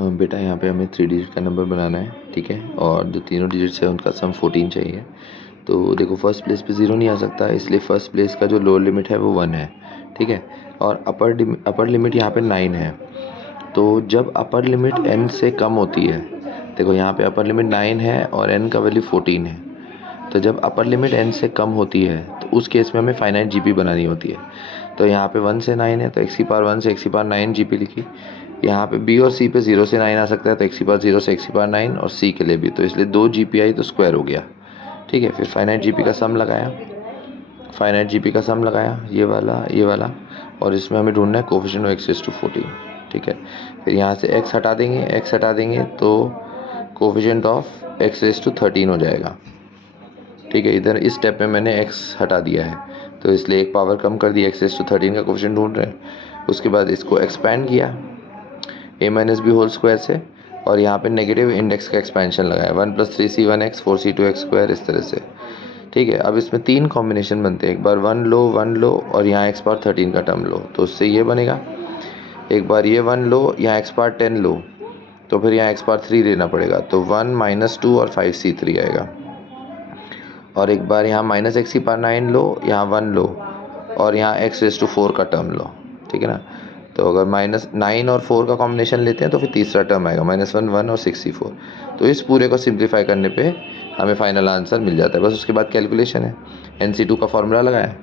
बेटा यहाँ पे हमें 3 डिजिट का नंबर बनाना है, ठीक है, और जो तीनों डिजिट्स है उनका सम 14 चाहिए। तो देखो फर्स्ट प्लेस पे 0 नहीं आ सकता, इसलिए फर्स्ट प्लेस का जो लोअर लिमिट है वो 1 है, ठीक है, और अपर लिमिट यहाँ पे 9 है। तो जब अपर लिमिट n से कम होती है, देखो यहाँ पे अपर लिमिट 9 है और n का वैल्यू 14 है, तो जब अपर लिमिट n से कम होती है तो उस केस में हमें फाइनाइट जीपी बनानी होती है। तो यहाँ पे 1 से 9 है तो x की पावर 1 से x की पावर 9 जीपी लिखी। यहाँ पे b और c पे 0 से 9 आ सकता है तो x की पावर 0 से x की पावर 9, और c के लिए भी, तो इसलिए 2 जीपी आई तो स्क्वायर हो गया, ठीक है। फिर फाइनाइट जीपी का सम लगाया, ये वाला, और इसमें हमें ढूंढना है कोफिशिएंट ऑफ x⁴, ठीक है। फिर यहाँ से x हटा देंगे तो कोफिशिएंट ऑफ x⁻13 हो जाएगा, ठीक है। इधर इस स्टेप में मैंने x हटा दिया है तो इसलिए एक पावर कम कर दी, x⁻13 का कोफिशिएंट ढूंढ रहे हैं। उसके बाद इसको एक्सपेंड किया a-b² से, और यहाँ पे नेगेटिव इंडेक्स का एक्सपेंशन लगाया, 1 + 3c 1x 4c 2x², इस तरह से, ठीक है। अब इसमें 3 कॉम्बिनेशन बनते हैं, एक बार 1 लो और यहाँ x⁻13 का टर्म लो, तो उससे ये बनेगा। एक बार ये 1 लो, यहाँ x⁻10 लो, तो फिर यहाँ x⁻3 लेना पड़ेगा, तो 1 - 2 और 5c3 आएगा। और एक बार यहाँ -x⁻9 लो, यहाँ 1 लो, और यहाँ x⁻4 का टर्म लो, ठीक है ना। तो अगर -9 और 4 का कॉम्बिनेशन लेते हैं तो फिर तीसरा टर्म आएगा -1 1 और 64। तो इस पूरे को सिंप्लीफाई करने पे हमें फाइनल आंसर मिल जाता है। बस उसके बाद कैलकुलेशन है, NC2 का फॉर्मूला लगाया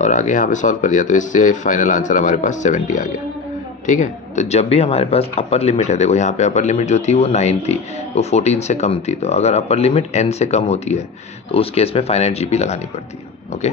और आगे यहाँ पे सॉल्व कर दिया, तो इससे फाइनल आंसर हमारे पास 70 आ गया, ठीक है। तो जब भी हमारे पास अपर लिमिट है, देखो यहाँ पे अपर लिमिट जो थी वो 9 थी, वो 14 से कम थी, तो अगर अपर लिमिट n से कम होती है तो उस केस में फाइनाइट जीपी लगानी पड़ती है, ओके।